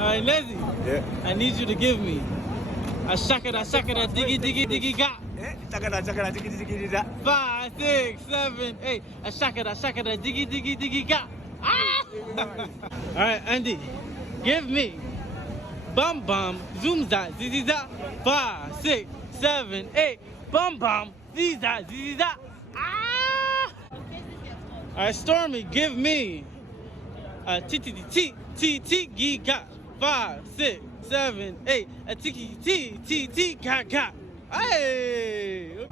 Alright, Nezzy. Yeah. I need you to give me a shakara, diggy, diggy, diggy, got. Chakara, diggy, diggy, da. 5, 6, 7, 8. A shakara, diggy, diggy, diggy, got. Ah! Alright, Andy. Give me bum bum, zoom za, zizi za. 5, 6, 7, 8. Bum bum, ziza, zizi za. Ah! Alright, Stormy, give me a t giga. 5, 6, 7, 8. A t gaga. Hey!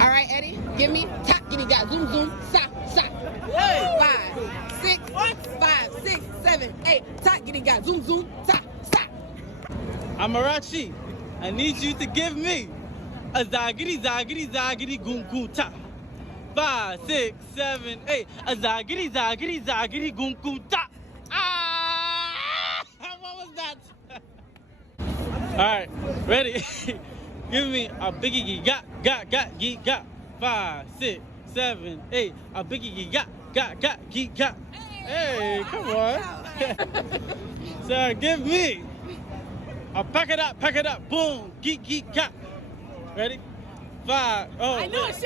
All right, Eddie, give me top, giddy got, zoom, zoom, sa, sa. Hey! 5, 6, 5, 6, 7, 8. Top, giddy got, zoom, zoom, sa, sa. Amarachi, I need you to give me a zagiri, goom, goom, ta. 5, 6, 7, 8. A zagiri, goom, goom, ta. Ah! What was that? All right, ready? Give me a biggie got, 5, 6, 7, 8. A biggie got, got. Hey, come on. So give me a pack it up, boom, geek, got. Ready? 5, oh. I knew it,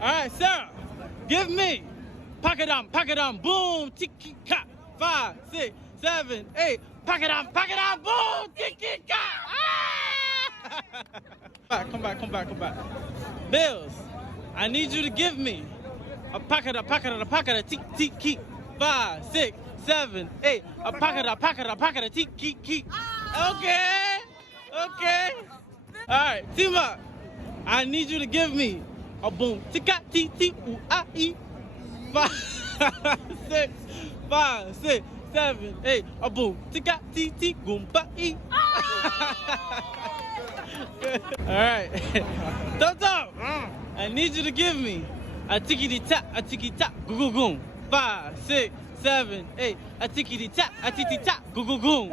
All right, Sarah, give me pack it on, boom, tiki cat. 5, 6, 7, 8. Pack it on, boom, tiki cat. Ah! Come back. Bills, I need you to give me a pack it up, tiki. 5, 6, 7, 8. A pack it up, tiki. Okay. All right, Tima, I need you to give me a boom, tika, ti, ooh, ah, e. 5, 6, 7, 8. A boom, tika, ti, goomba, e. All right, Toto, I need you to give me a tiki-ta, goo, goom. 5, 6, 7, 8. A tiki-ta, goo, goom.